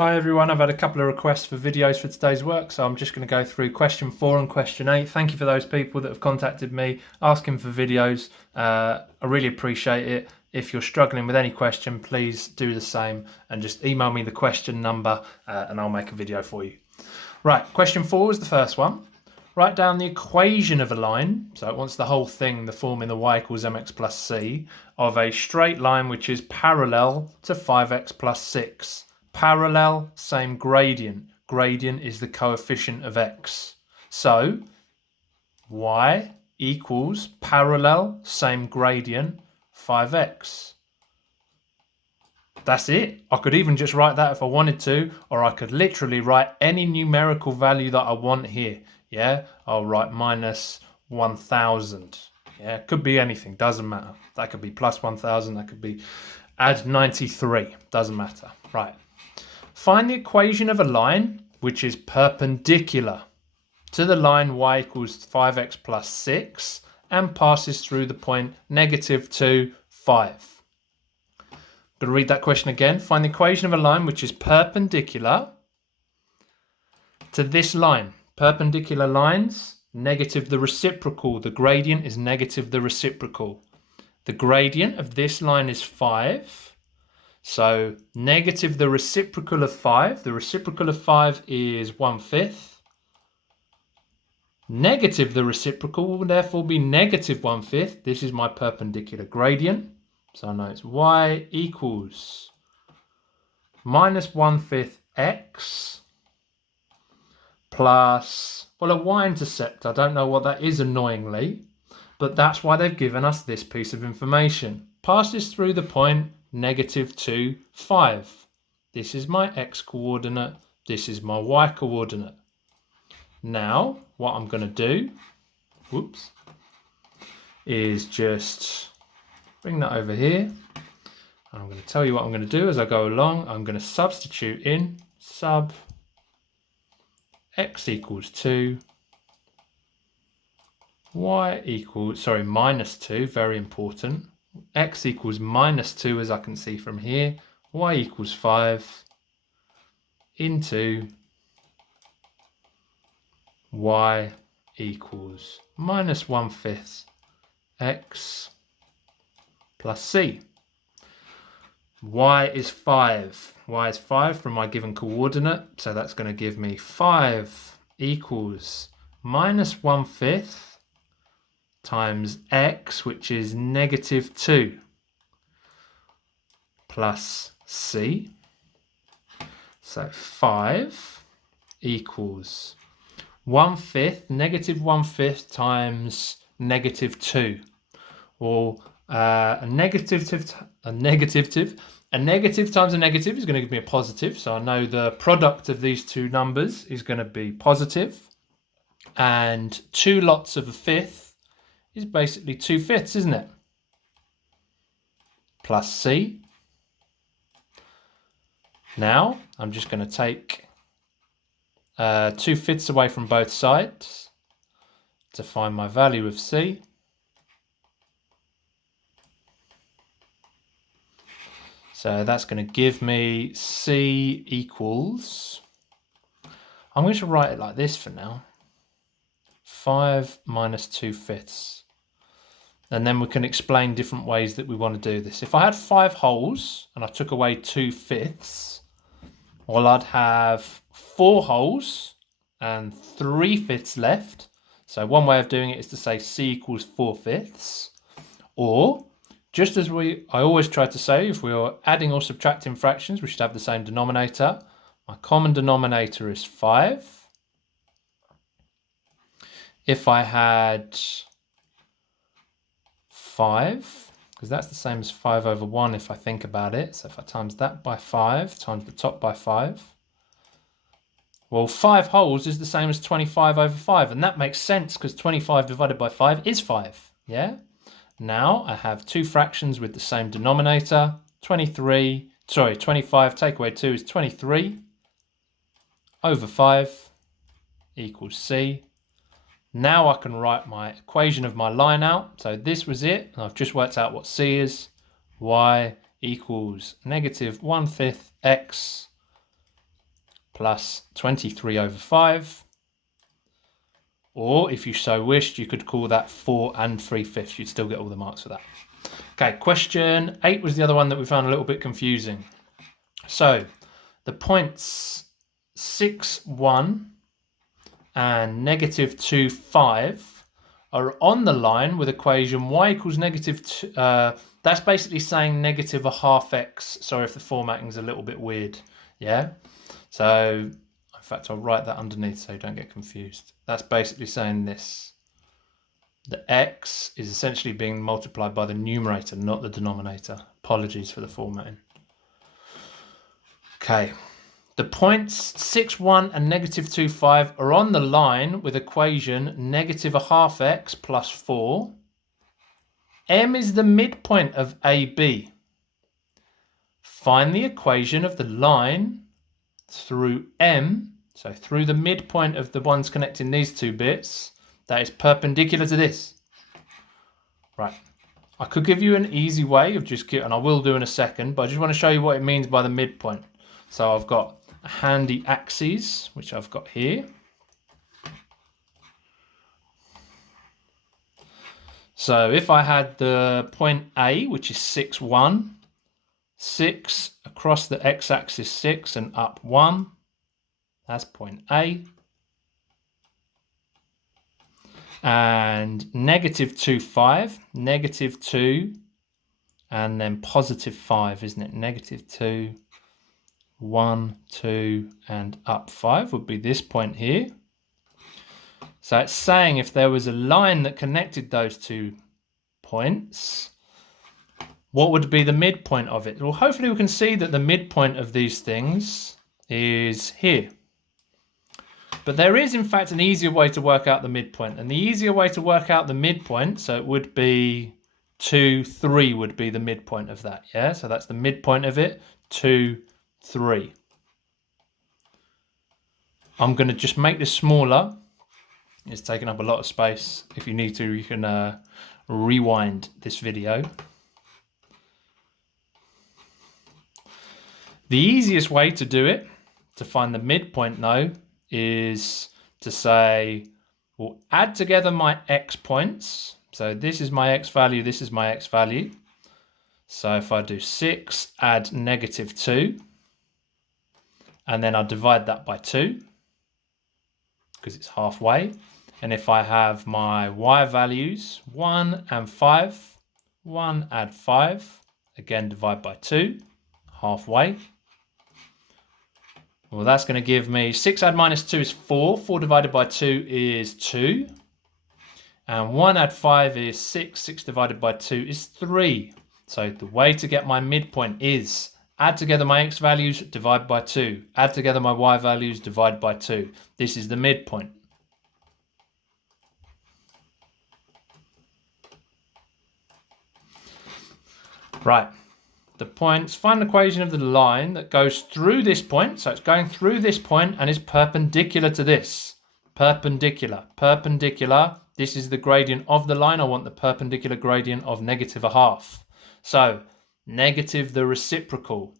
Hi everyone, I've had a couple of requests for videos for today's work, so I'm just going to go through question 4 and question 8. Thank you for those people that have contacted me asking for videos. I really appreciate it. If you're struggling with any question, please do the same and just email me the question number and I'll make a video for you. Right, question 4 is the first one. Write down the equation of a line, so it wants the whole thing, the formula y equals mx plus c, of a straight line which is parallel to 5x plus 6. Parallel, same gradient. Gradient is the coefficient of x. So, y equals parallel, same gradient, 5x. That's it. I could even just write that if I wanted to, or I could literally write any numerical value that I want here. Yeah, I'll write minus 1000. Yeah, could be anything, doesn't matter. That could be plus 1000, that could be add 93, doesn't matter. Right. Find the equation of a line which is perpendicular to the line y equals 5x plus 6 and passes through the point negative 2, 5. I'm going to read that question again. Find the equation of a line which is perpendicular to this line. Perpendicular lines, negative the reciprocal. The gradient is negative the reciprocal. The gradient of this line is 5. So negative the reciprocal of 5. The reciprocal of 5 is 1/5. Negative the reciprocal will therefore be negative 1/5. This is my perpendicular gradient. So I know it's y equals minus 1/5 x plus, well, a y-intercept. I don't know what that is annoyingly, but that's why they've given us this piece of information. Passes through the point negative 2, 5. This is my x coordinate. This is my y coordinate. Now, what I'm going to do, is just bring that over here. I'm going to tell you what I'm going to do as I go along. I'm going to substitute in sub x equals 2, y equals, minus 2, very important. X equals minus 2 as I can see from here, y equals 5 into y equals minus 1/5 x plus c. Y is 5. Y is 5 from my given coordinate, so that's going to give me 5 equals minus 1/5 times x, which is negative 2, plus c. So 5 equals 1/5, negative 1/5 times negative 2. Well, a negative times a negative is going to give me a positive. So I know the product of these two numbers is going to be positive. And 2 lots of a fifth is basically 2/5, isn't it? Plus c. Now, I'm just going to take 2/5 away from both sides to find my value of c. So that's going to give me c equals, I'm going to write it like this for now, 5 minus 2/5. And then we can explain different ways that we want to do this. If I had 5 holes and I took away 2/5, well, I'd have 4 holes and 3/5 left. So one way of doing it is to say c equals 4/5. Or, just as I always try to say, if we are adding or subtracting fractions, we should have the same denominator. My common denominator is 5. If I had 5, because that's the same as 5 over 1 if I think about it. So if I times that by 5, times the top by 5, well, 5 holes is the same as 25 over 5. And that makes sense because 25 divided by 5 is 5. Yeah? Now I have 2 fractions with the same denominator. 25 take away 2 is 23 over 5 equals c. Now I can write my equation of my line out. So this was it. And I've just worked out what c is. Y equals negative 1/5 x plus 23 over 5. Or if you so wished, you could call that 4 and 3/5. You'd still get all the marks for that. Okay, question 8 was the other one that we found a little bit confusing. So the points 6, 1 and negative 2, 5 are on the line with equation y equals negative 2. That's basically saying negative a half x. Sorry if the formatting's a little bit weird. Yeah. So in fact, I'll write that underneath so you don't get confused. That's basically saying this. The x is essentially being multiplied by the numerator, not the denominator. Apologies for the formatting. Okay. The points 6, 1 and negative 2, 5 are on the line with equation negative a half x plus 4. M is the midpoint of AB. Find the equation of the line through M, so through the midpoint of the ones connecting these two bits, that is perpendicular to this. Right. I could give you an easy way of just and I will do in a second, but I just want to show you what it means by the midpoint. So I've got a handy axes, which I've got here. So if I had the point A, which is 6, 1, 6 across the x-axis 6 and up 1, that's point A. And negative 2, 5, negative 2, and then positive 5, isn't it? Negative 2, 1, 2, and up 5 would be this point here. So it's saying if there was a line that connected those 2 points, what would be the midpoint of it? Well, hopefully we can see that the midpoint of these things is here. But there is, in fact, an easier way to work out the midpoint. And the easier way to work out the midpoint, so it would be 2, 3 would be the midpoint of that. Yeah, so that's the midpoint of it, 2, 3. I'm going to just make this smaller. It's taking up a lot of space. If you need to, you can rewind this video. The easiest way to do it, to find the midpoint though, is to say, we'll add together my x points. So this is my x value, this is my x value. So if I do 6, add negative 2, and then I'll divide that by 2, because it's halfway. And if I have my y values, 1 and 5, 1 add 5, again divide by 2, halfway. Well, that's going to give me 6 add minus 2 is 4. 4 divided by 2 is 2. And 1 add 5 is 6. 6 divided by 2 is 3. So the way to get my midpoint is add together my x values, divide by 2. Add together my y values, divide by 2. This is the midpoint. Right. The points, find the equation of the line that goes through this point. So it's going through this point and is perpendicular to this. Perpendicular, perpendicular. This is the gradient of the line. I want the perpendicular gradient of negative a half. So negative the reciprocal.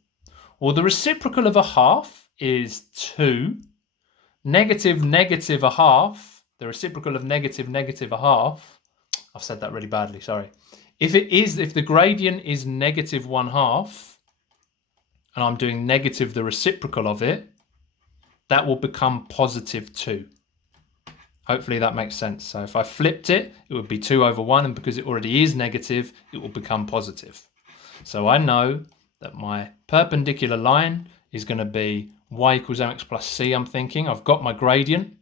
Well, the reciprocal of a half is 2. Negative negative a half. The reciprocal of negative negative a half. I've said that really badly, sorry. If the gradient is negative 1/2, and I'm doing negative the reciprocal of it, that will become positive 2. Hopefully that makes sense. So if I flipped it, it would be 2 over 1, and because it already is negative, it will become positive. So I know that my perpendicular line is going to be y equals mx plus c, I'm thinking. I've got my gradient,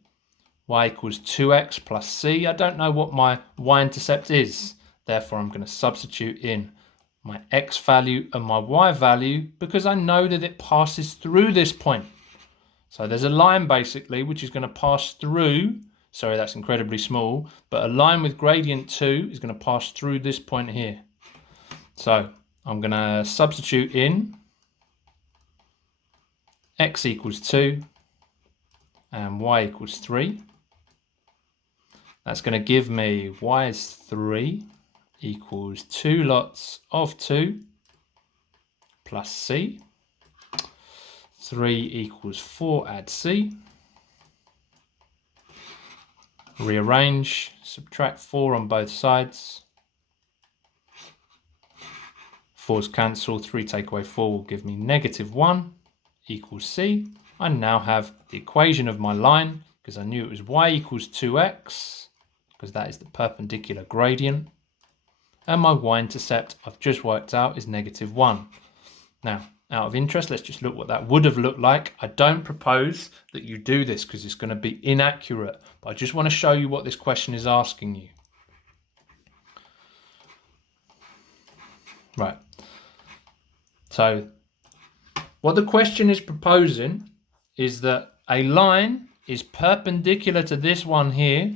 y equals 2x plus c. I don't know what my y-intercept is. Therefore, I'm going to substitute in my x value and my y value because I know that it passes through this point. So there's a line basically which is going to pass through, sorry that's incredibly small, but a line with gradient 2 is going to pass through this point here. So I'm going to substitute in x equals 2 and y equals 3. That's going to give me y is 3 equals 2 lots of 2 plus c. 3 equals 4, add C. Rearrange, subtract 4 on both sides. 4's cancel, 3 take away 4 will give me -1 equals C. I now have the equation of my line, because I knew it was y equals 2x, because that is the perpendicular gradient. And my y-intercept I've just worked out is -1. Now, out of interest, let's just look what that would have looked like. I don't propose that you do this because it's going to be inaccurate, but I just want to show you what this question is asking you. Right. So, what the question is proposing is that a line is perpendicular to this one here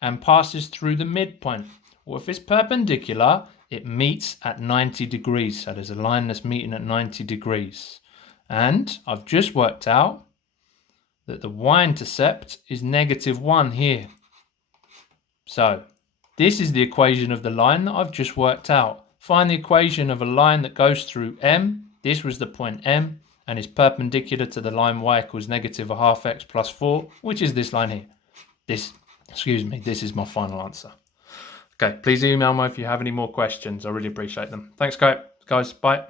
and passes through the midpoint. Well, if it's perpendicular, it meets at 90 degrees. So there's a line that's meeting at 90 degrees. And I've just worked out that the y-intercept is -1 here. So this is the equation of the line that I've just worked out. Find the equation of a line that goes through M. This was the point M and is perpendicular to the line y equals -1/2x plus 4, which is this line here. This is my final answer. Okay, please email me if you have any more questions. I really appreciate them. Thanks, guys. Bye.